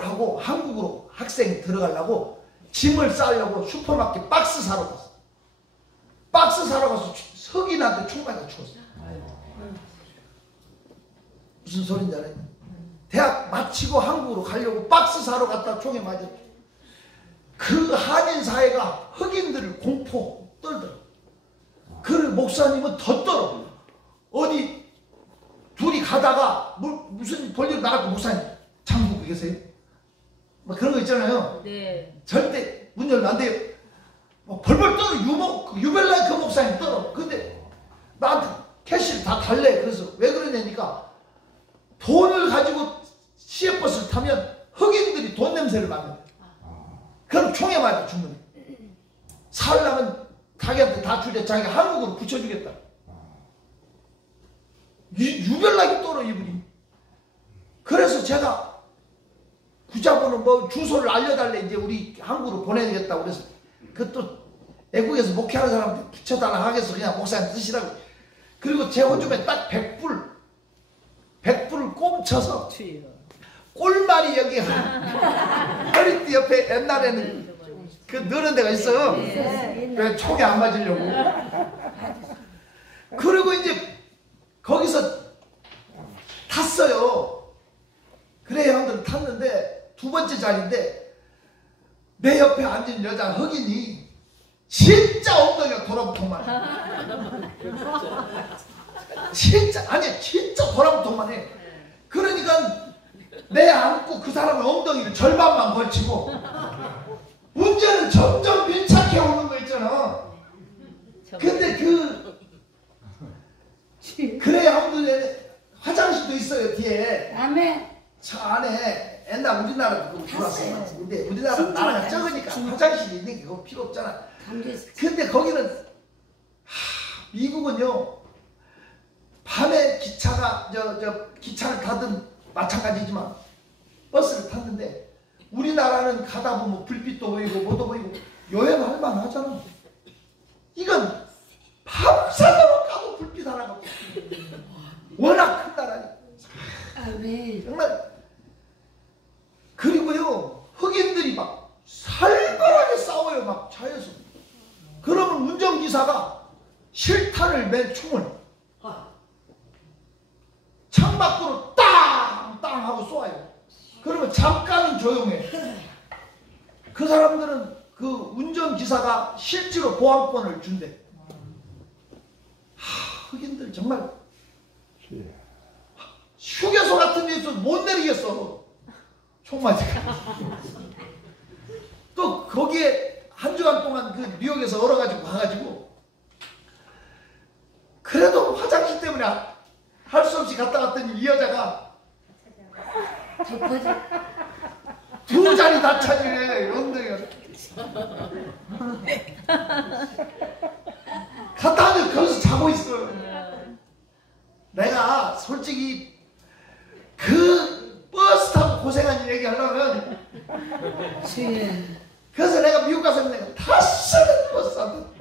하고 한국으로 학생 들어가려고 짐을 싸려고 슈퍼마켓 박스 사러 갔어. 박스 사러 가서 석인한테 총 맞아 죽었어. 무슨 소린지 알아요? 대학 마치고 한국으로 가려고 박스 사러 갔다 총에 맞았죠. 그 한인 사회가 흑인들을 공포 떨더라. 그 목사님은 더 떨어. 어디 둘이 가다가 무슨 볼일 나갔고, 목사님 장국 계세요? 막 그런 거 있잖아요. 네. 절대 문 열면 안 돼요. 막 벌벌 떨어. 유벨라의 그 목사님 떨어. 근데 나한테 캐시를 다 달래. 그래서 왜 그러냐니까 돈을 가지고 시외버스를 타면 흑인들이 돈 냄새를 맡는다. 그럼 총에 맞아 죽는 거야. 살려면 자기한테 다 주려. 자기가 한국으로 붙여주겠다. 유별나게 떨어 이분이. 그래서 제가 구자번호 뭐 주소를 알려달래. 이제 우리 한국으로 보내야겠다고. 그래서 그 또 애국에서 목회하는 사람한테 붙여달라 하겠어. 그냥 목사님 쓰시라고. 그리고 제 호주에 딱 100불을 꼼쳐서 꼴말이 여기 허리띠 옆에 옛날에는 그 넣는 데가 있어요. 왜 총에 안 맞으려고. 그리고 이제 거기서 탔어요. 그래 형들 탔는데 두 번째 자리인데 내 옆에 앉은 여자 흑인이 진짜 엉덩이가 도라부통만 해. 진짜 도라부통만 해. 그러니까 내 안고 그 사람의 엉덩이를 절반만 걸치고 운전은 점점 밀착해 오는 거 있잖아. 근데 그래 형들 화장실도 있어요 뒤에. 아멘. 저 안에 옛날 우리나라도 그거 들어왔어요. 근데 우리나라는 나라가 적으니까 화장실이 있는 게 그거 필요 없잖아. 근데 거기는 미국은요 밤에 기차가 기차를 타든 마찬가지지만 버스를 탔는데 우리나라는 가다 보면 불빛도 보이고 뭐도 보이고 여행할 만하잖아. 이건 밤새도록 가도 불빛 하나가 없고 실탄을 맨 총을 창밖으로 땅땅 하고 쏘아요. 그러면 잠깐은 조용해. 그 사람들은 그 운전기사가 실제로 보안권을 준대. 흑인들 정말 휴게소 같은 데서 못 내리겠어. 총 맞으니까. 또 거기에 한 주간 동안 그 뉴욕에서 얼어가지고 가가지고 그래도 화장실 때문에 할 수 없이 갔다 왔더니 이 여자가 두 자리 다 차지래. 엉덩이가 갔다 와서 거기서 자고 있어요. 내가 솔직히 그 버스 타고 고생한 얘기 하려면 그래서 내가 미국 가서 내가 다 쓰는 버스 타고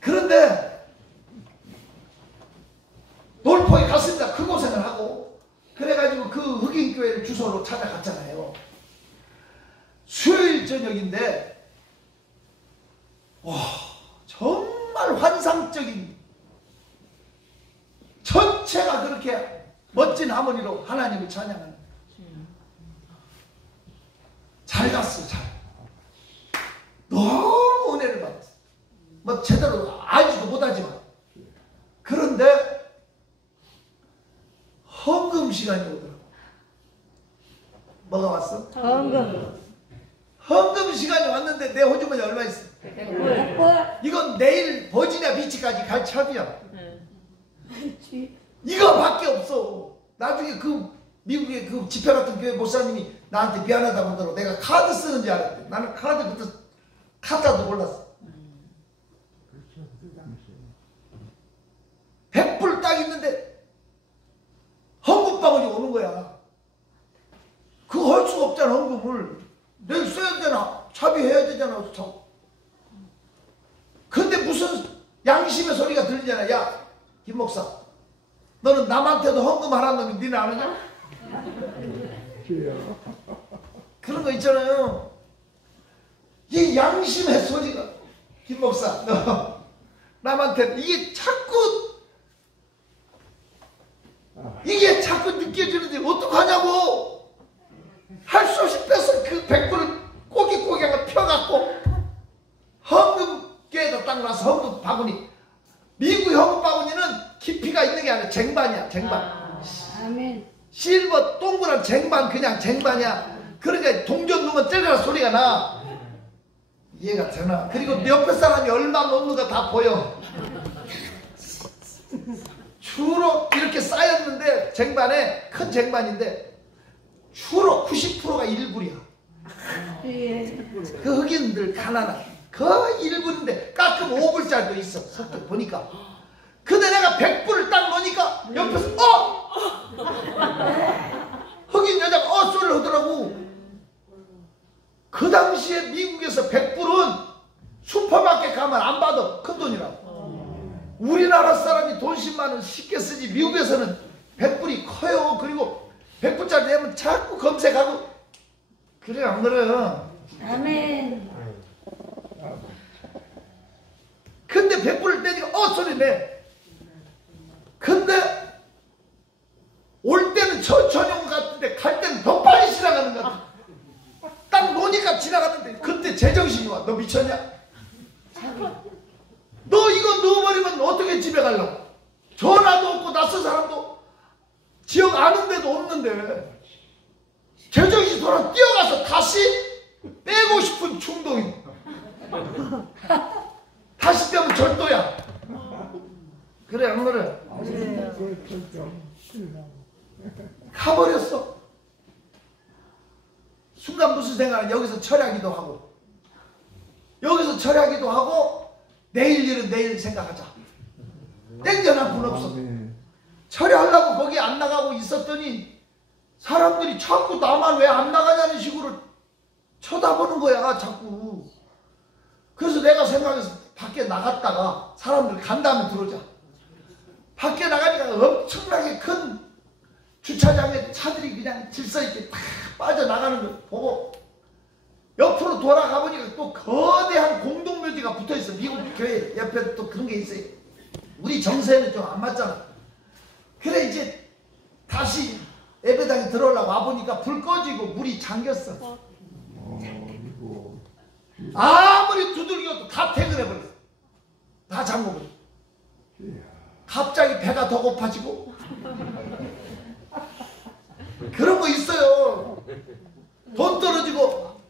그런데 놀포에 갔습니다. 그 고생을 하고 그래가지고 그 흑인교회를 주소로 찾아갔잖아요. 수요일 저녁인데 와 정말 환상적인 전체가 그렇게 멋진 하모니로 하나님을 찬양하는 잘 갔어. 잘 너무 은혜를 받았어. 뭐 제대로 알지도 못하지만 그런데 헌금 시간이 오더라고. 뭐가 왔어? 헌금 시간이 왔는데 내 호주머니 얼마 있어? 100불. 이건 내일 버지니아 비치까지 갈 차비야. 이거밖에 없어. 나중에 그 미국의 그 집회 같은 교회 목사님이 나한테 미안하다고 하더라고. 내가 카드 쓰는 줄 알았대. 나는 카드부터 카드도 몰랐어. 100불 딱 있는데 헌금방울이 오는 거야. 그거 할 수가 없잖아. 헌금을 내일 써야 되나 차비해야 되잖아. 근데 무슨 양심의 소리가 들리잖아. 야 김 목사 너는 남한테도 헌금하라는 놈이 니네 아느냐? 그런 거 있잖아요. 이 양심의 소리가 김 목사 너 남한테 이게 자꾸 느껴지는데 어떡하냐고. 할 수 없이 뺏어 그 100불을 꼬깃꼬깃 펴갖고 헌금계에다 딱 놔서 헌금 바구니. 미국 헌금 바구니는 깊이가 있는 게 아니라 쟁반이야. 쟁반. 아멘. 실버 동그란 쟁반 그냥 쟁반이야. 그러니까 동전 넣으면 찔러라 소리가 나. 이해가 되나? 그리고 옆에 사람이 얼마 넣는가 다 보여. 주로 이렇게 쌓였는데 쟁반에 큰 쟁반인데 주로 90%가 1불이야. 그 흑인들 가난한 거의 1불인데 가끔 5불짜리도 있어. 서쪽 보니까. 근데 내가 100불을 딱 넣으니까 옆에서 흑인 여자가 소리를 하더라고. 그 당시에 미국에서 100불은 슈퍼마켓 가면 안 받아. 큰 돈이라고. 우리나라 사람이 돈 10만원 쉽게 쓰지. 미국에서는 100불이 커요. 그리고 100불짜리 내면 자꾸 검색하고. 그래 안 그래? 아멘. 근데 100불을 떼니까 소리 내. 근데 올 때는 천천히 온 것 같은데 갈 때는 더 빨리 지나가는 것 같아. 딱 노니까 지나갔는데 그때 제정신이 와. 너 미쳤냐? 너 이거 넣어버리면 어떻게 집에 가려고? 전화도 없고 낯선 사람도 지역 아는 데도 없는데 제정신 돌아 뛰어가서 다시 빼고 싶은 충동이. 다시 빼면 절도야. 그래 안 그래? 가버렸어. 순간 무슨 생각을 여기서 철야기도 하고 여기서 철야기도 하고 내일 일은 내일 생각하자. 땡전한 분 없어. 철야하려고 거기 안 나가고 있었더니 사람들이 자꾸 나만 왜 안 나가냐는 식으로 쳐다보는 거야 자꾸. 그래서 내가 생각해서 밖에 나갔다가 사람들 간 다음에 들어오자. 밖에 나가니까 엄청나게 큰 주차장에 차들이 그냥 질서있게 탁 빠져나가는 걸 보고 옆으로 돌아가 보니까 또 거대한 공동묘지 두들기가 붙어있어. 미국 교회 옆에 또 그런 게 있어요. 우리 정세는 좀 안 맞잖아. 그래 이제 다시 예배당에 들어오려고 와보니까 불 꺼지고 물이 잠겼어. 아무리 두들겨도 다 퇴근해버렸어. 다 잠궈버렸어. 갑자기 배가 더 고파지고 그런 거 있어요. 돈 떨어지고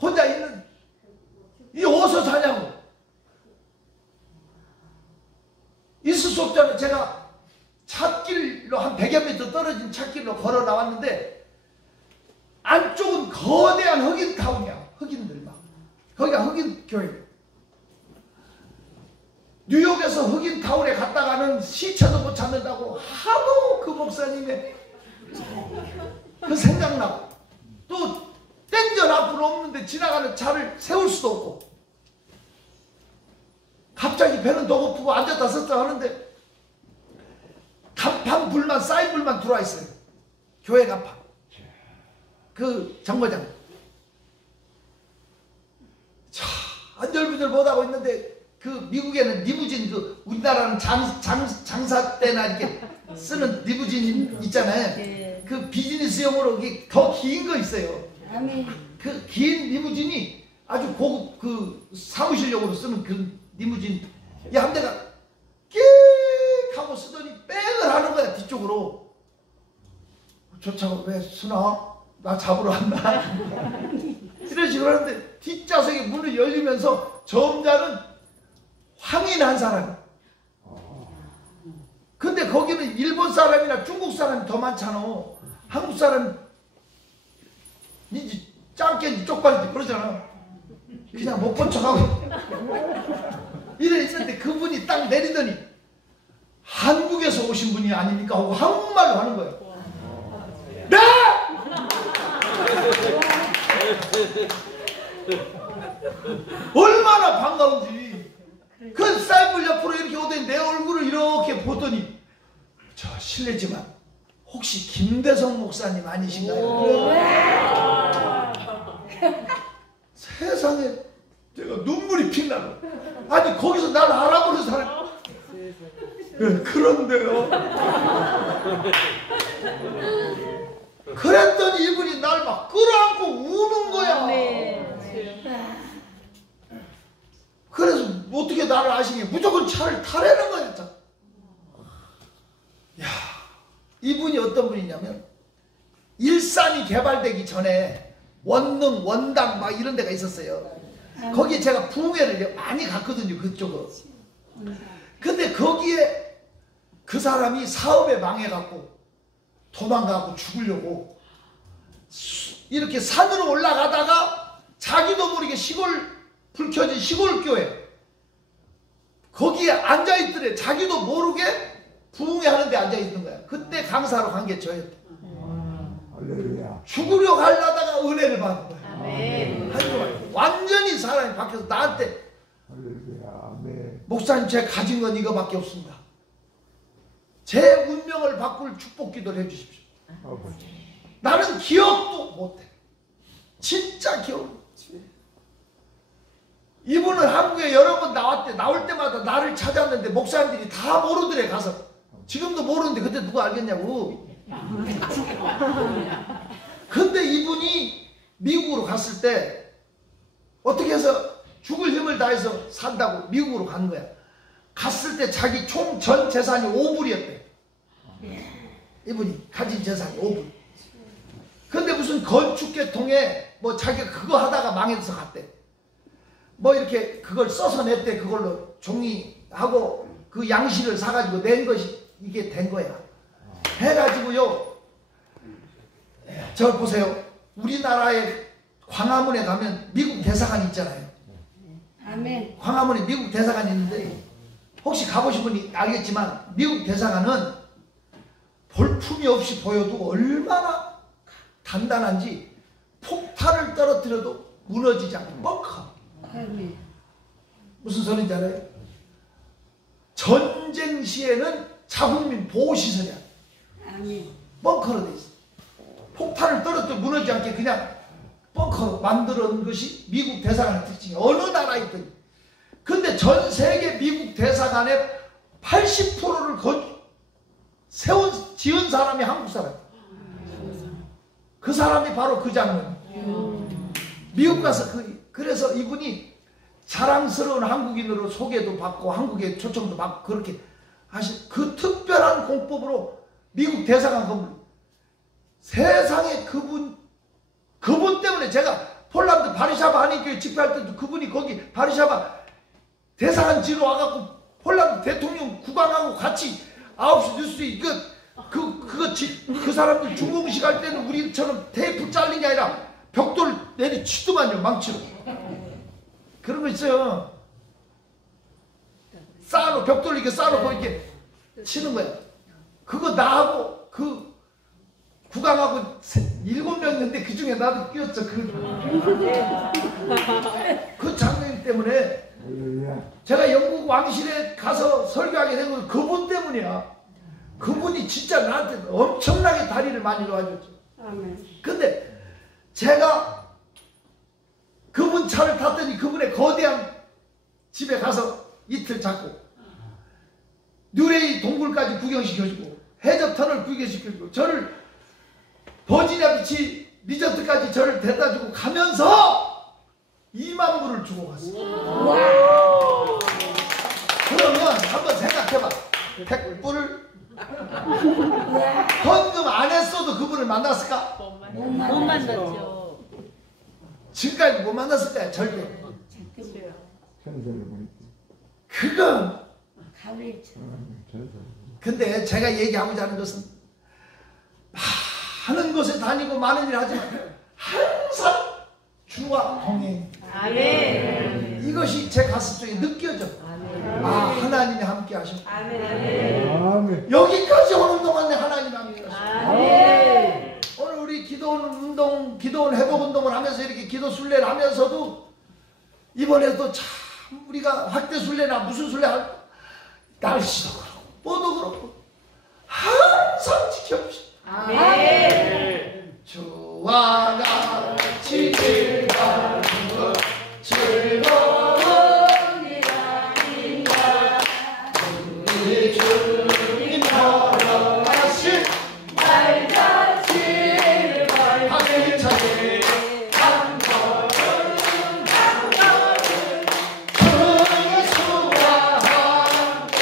혼자 있는 이 어디서 사냐고. 있을 수 없잖아요. 제가 찻길로 한 100여 미터 떨어진 찻길로 걸어 나왔는데 안쪽은 거대한 흑인타운이야. 흑인들 막. 거기가 흑인 교회. 뉴욕에서 흑인타운에 갔다가는 시체도 못 찾는다고 하도 그 목사님의 그 생각나고, 또 땡전 앞으로 없는데 지나가는 차를 세울 수도 없고, 갑자기 배는 더 고프고 앉았다 섰다 하는데 간판 불만, 쌓인 불만 들어와 있어요. 교회 간판. 그 정거장. 자, 안절부절 못하고 있는데 그 미국에는 리무진, 그 우리나라는 장사 때나 이렇게 쓰는 리무진 있잖아요. 네. 그 비즈니스용으로 더 긴 거 있어요. 아멘. 그 긴 리무진이 아주 고급 그 사무실용으로 쓰는 그 리무진. 야, 한 대가 끽 하고 쓰더니 백을 하는 거야, 뒤쪽으로. 저 차가 왜 쓰나? 나 잡으러 왔나? 이런 식으로 하는데 뒷좌석에 문을 열리면서 점자는 황인한 사람. 근데 거기는 일본 사람이나 중국 사람이 더 많잖아. 한국 사람 인지 짱깨인지 쪽발인지 그러잖아. 그냥 못 본 척하고 이래 있는데 그분이 딱 내리더니 한국에서 오신 분이 아닙니까 하고 한국말로 하는 거예요. 네! 얼마나 반가운지. 그 사이플 옆으로 이렇게 오더니 내 얼굴을 이렇게 보더니, 저 실례지만 혹시 김대성 목사님 아니신가요? 세상에 제가 눈물이 핀다고. 아니 거기서 날 알아보는 사람. 네, 그런데요. 그랬더니 이분이 날 막 끌어안고 우는 거야. 그래서 어떻게 나를 아시니? 무조건 차를 타라는 거야. 야, 이분이 어떤 분이냐면 일산이 개발되기 전에 원능, 원당 막 이런 데가 있었어요. 거기에 제가 부흥회를 많이 갔거든요, 그쪽으로. 근데 거기에 그 사람이 사업에 망해갖고 도망가고 죽으려고 이렇게 산으로 올라가다가 자기도 모르게 불 켜진 시골교회 거기에 앉아있더래. 자기도 모르게 부흥회 하는데 앉아있는 거야. 그때 강사로 간 게 저였대. 죽으려 가려다가 은혜를 받은 거야. 아멘. 완전히 사람이 바뀌어서 나한테, 목사님 제가 가진 건 이거밖에 없습니다. 제 운명을 바꿀 축복 기도를 해주십시오. 나는 기억도 못해. 진짜 기억. 이분은 한국에 여러 번 나왔대. 나올 때마다 나를 찾았는데 목사님들이 다 모르더래. 가서 지금도 모르는데 그때 누가 알겠냐고. 근데 이분이 미국으로 갔을 때 어떻게 해서 죽을 힘을 다해서 산다고 미국으로 간 거야. 갔을 때 자기 총 전 재산이 5불이었대. 이분이 가진 재산이 5불. 근데 무슨 건축계통에 뭐 자기가 그거 하다가 망해서 갔대. 뭐 이렇게 그걸 써서 냈대. 그걸로 종이하고 그 양식을 사가지고 낸 것이 이게 된 거야. 해가지고요, 저걸 보세요. 우리나라의 광화문에 가면 미국 대사관 있잖아요. 아멘. 광화문에 미국 대사관이 있는데 혹시 가보신 분이 알겠지만 미국 대사관은 볼품이 없이 보여도 얼마나 단단한지 폭탄을 떨어뜨려도 무너지지 않고 뻥커. 아멘. 무슨 소리인지 알아요? 전쟁 시에는 자국민 보호시설이야. 아멘. 뻥커로 돼 있어. 폭탄을 떨어뜨려 무너지지 않게 그냥 벙커 만들어놓은 것이 미국 대사관의 특징이에요. 어느 나라이든. 근데 전 세계 미국 대사관의 80%를 지은 사람이 한국 사람. 그 사람이 바로 그 장면. 미국 가서 그래서 이분이 자랑스러운 한국인으로 소개도 받고 한국에 초청도 받고 그렇게 하신 그 특별한 공법으로 미국 대사관 건물. 세상에 그분 때문에 제가 폴란드 바르샤바 한인교회 집회할 때도 그분이 거기 바르샤바 대사관 지로 와갖고 폴란드 대통령 국왕하고 같이 9시 뉴스에 그 사람들 중공식 할 때는 우리처럼 테이프 잘린 게 아니라 벽돌 내리치더만요, 망치로. 그런 거 있어요. 벽돌 이렇게 쌓아놓고 이렇게 치는 거야. 그거 나하고 그 국왕하고 7명 있는데 그 중에 나도 끼었죠. 그 장면 때문에 제가 영국 왕실에 가서 설교하게 된 건 그분 때문이야. 그분이 진짜 나한테 엄청나게 다리를 많이 놓아줬죠. 근데 제가 그분 차를 탔더니 그분의 거대한 집에 가서 이틀 잡고 뉴레이 동굴까지 구경시켜주고 해저 터널 구경시켜주고 저를 버지니아 비치 리조트까지 저를 데려다주고 가면서 2만 불을 주고 갔어요. 그러면 한번 생각해봐. 100불을 헌금 안 했어도 그분을 만났을까? 못 만났죠. 지금까지 못 만났을 거야. 절대. 그건 근데 제가 얘기하고자 하는 것은 많은 곳에 다니고 많은 일을 하지만 항상 주와 동행. 아멘. 이것이 제 가슴 속에 느껴져. 하나님이 함께 하셨고 여기까지 오는 동안에 하나님이 함께 하셨고 오늘 우리 기도원 회복 운동을 하면서 이렇게 기도 순례를 하면서도 이번에도 참 우리가 확대 순례나 무슨 순례 할 날씨도 그렇고 뭐도 그렇고 항상 지켜주시고 주와 같이 즐거운 일아니라 우리 주님 걸어가신 날같이 박수차게 한 걸음 주 예수와 함께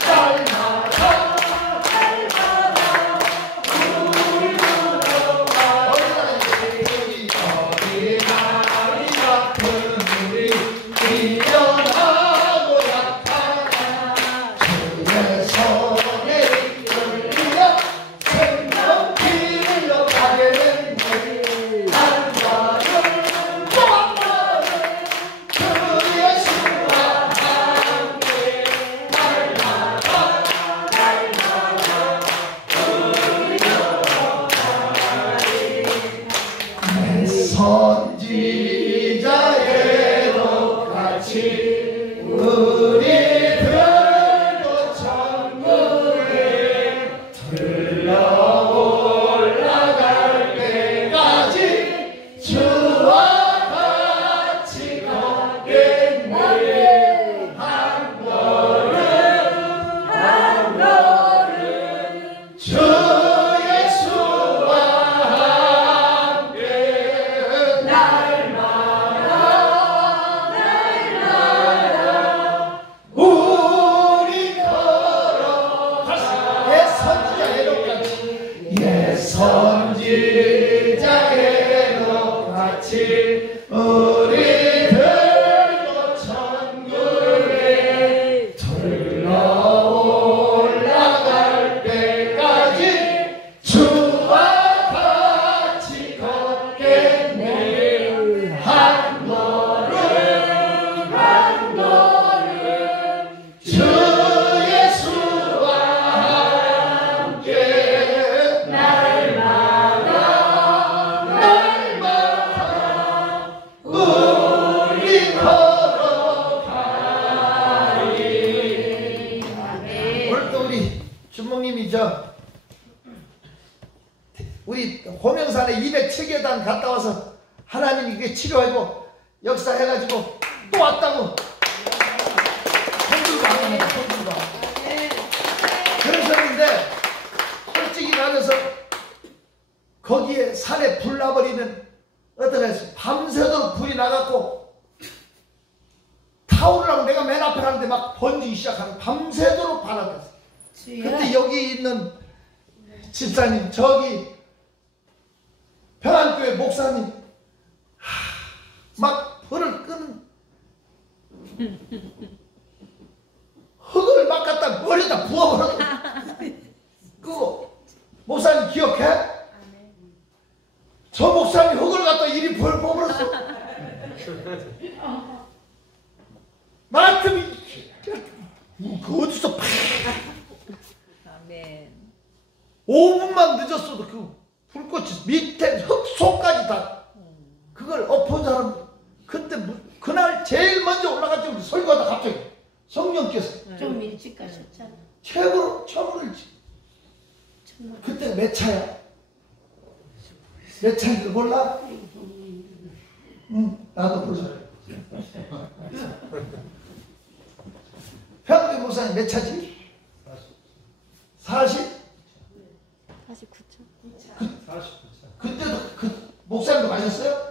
날마다 우리 들어가 어린아이 같은 우리 미련하고 약하나 주의 손에 이끌려 생명 길로 가게 된 한 걸음 또 한 걸음 주 예수와 함께 날마다 내 선지자애로 같이 우리들도 천국에 들러 올라갈 때까지 주와 같이 걷겠네 한 걸음 주 예수와 함께 날마다 우리 걸어가자. 예 선지자애로 같이 예 선지자애로 같이 우리들도 천국에 들러 올라갈 때까지 주와 같이 걷겠네 한 걸음 주 예수와 함께 날마다 우리 걸어가리. 오늘 또 우리 주목님이 우리 호명산에 207계단 갔다 와서 하나님이 이게 치료하고 역사해가지고 또 왔다고 손들고 안 합니다. 손들고. 그러셨는데 솔직히 말해서 거기에 산에 불 나버리는 어떤 애 밤새도록 불이 나갔고 타오르라고 내가 맨 앞에 가는데 막 번지기 시작하는 밤새도록 바라봤어. 그때 여기 있는 집사님 저기 평안교회 목사님 막 불을 끄는 흙을 막 갖다 머리에다 부어버렸어. 끄고 목사님 기억해? 저 목사님 흙을 갖다 이리 부어버렸어. 나한테 그 어디서 아멘. 5분만 늦었어도 그 불꽃이 밑에 흙 속까지 다 그걸 엎은 사람 그때 그날 제일 먼저 올라갔지. 우리 설교하다 갑자기 성령께서 좀 일찍 가셨잖아. 최고로 처음으로 그때 몇 차야? 몇 차인지 몰라? 응, 나도 몰라. 평안교회 목사님 몇 차지? 40? 49차. 그때도 그 목사님도 가셨어요?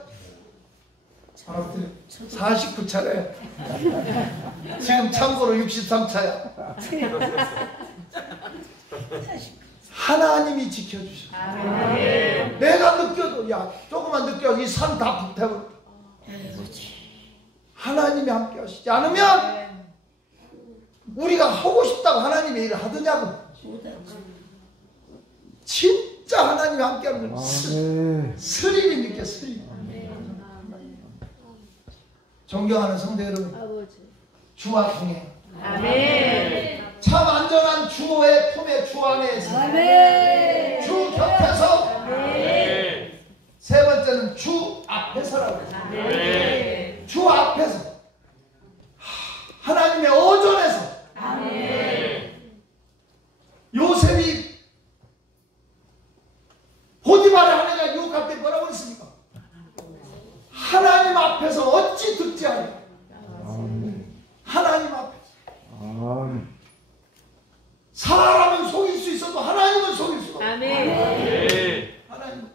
49차래. 지금 참고로 63차야. 하나님이 지켜주셔. 내가 느껴도 야 조금만 느껴도 이 산 다 불태워. 하나님이 함께 하시지 않으면 우리가 하고 싶다고 하나님의 일을 하더냐고. 진짜 하나님이 함께 하는 건 스릴입니까? 스릴. 존경하는 성도 여러분, 주와 동행. 아멘. 참 안전한 주의 품에 주 안에서 아멘. 주 곁에서. 아멘. 세 번째는 주 앞에서라고 해요. 아멘. 주 앞에서 하나님의 어전에서. 아멘. 요셉이 보디발의 아내가 유혹할 때 뭐라고 했습니까? 하나님 앞에서 어찌 듣지 않냐. 하나님 앞에서. 사람은 속일 수 있어도 하나님은 속일 수가 없어. 아멘. 하나님.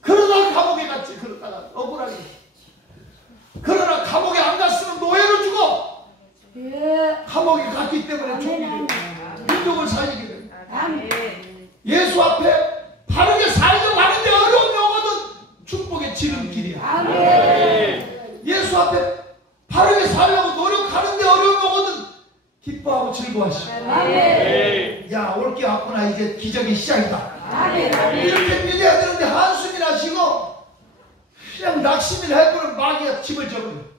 그러다가 감옥에 갔지. 그러다가 억울하게. 그러나 감옥에 안 갔으면 노예로 죽어. 감옥에 갔기 때문에 민족을 살리게 돼. 아멘. 예수 앞에 바르게 살려고 하는데 어려운 영혼은 축복의 지름길이야. 아멘. 예수 앞에 바르게 살려고 노력하는데 어려운 영혼은 기뻐하고 즐거워하시고. 아멘. 야, 올게 왔구나. 이제 기적의 시작이다. 아멘. 이렇게 믿어야 되는데 한숨이나 쉬고 그냥 낙심이나 해보면 마귀가 집을 접어요.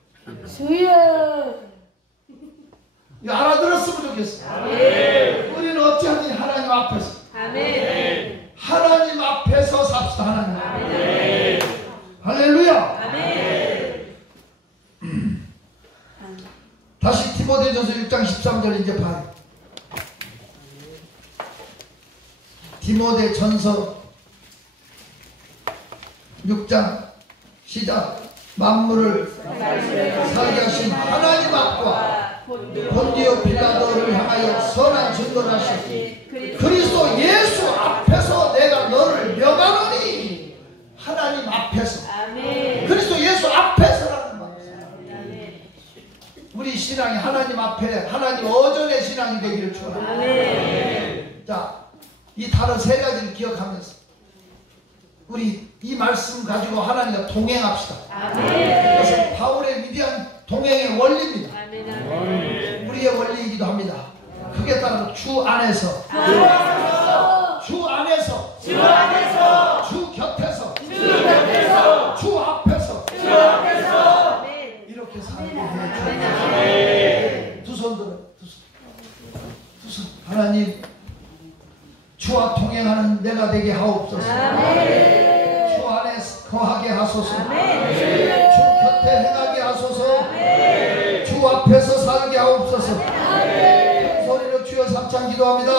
이거 알아들었으면 좋겠어. 아멘. 우리는 어찌하든지 하나님 앞에서. 아멘. 하나님 앞에서 삽시다. 하나님. 아멘. 할렐루야. 아멘. 다시 디모데전서 6장 13절 이제 봐요. 디모데전서 6장 시작. 만물을 살게 하신 하나님 앞과 본디오 빌라도를 향하여 선한 증거를 하신 그리스도 예수 앞에서 내가 너를 명하노니. 하나님 앞에서. 아멘. 그리스도 예수 앞에서라는 말이에요. 우리 신앙이 하나님 앞에 하나님 어전의 신앙이 되기를 축원합니다. 아멘. 자, 이 다른 세 가지를 기억하면서 우리 이 말씀 가지고 하나님과 동행합시다. 아멘. 그것은 바울의 위대한 동행의 원리입니다. 아멘. 우리의 원리이기도 합니다. 크게 따라서 주 안에서, 주 안에서, 주 안에서, 주 곁에서, 주 곁에서, 주 앞에서, 주 앞에서. 아멘. 이렇게 살게 아멘. 해주옵소서. 두 손 들어, 두 손. 하나님, 주와 동행하는 내가 되게 하옵소서. 아멘. 주 안에 거하게 하소서. 아멘. 주 곁에 행하게 하소서. 아멘. 주 앞에서 살게 하옵소서. 아멘. 소리로 주여 삼창 기도합니다.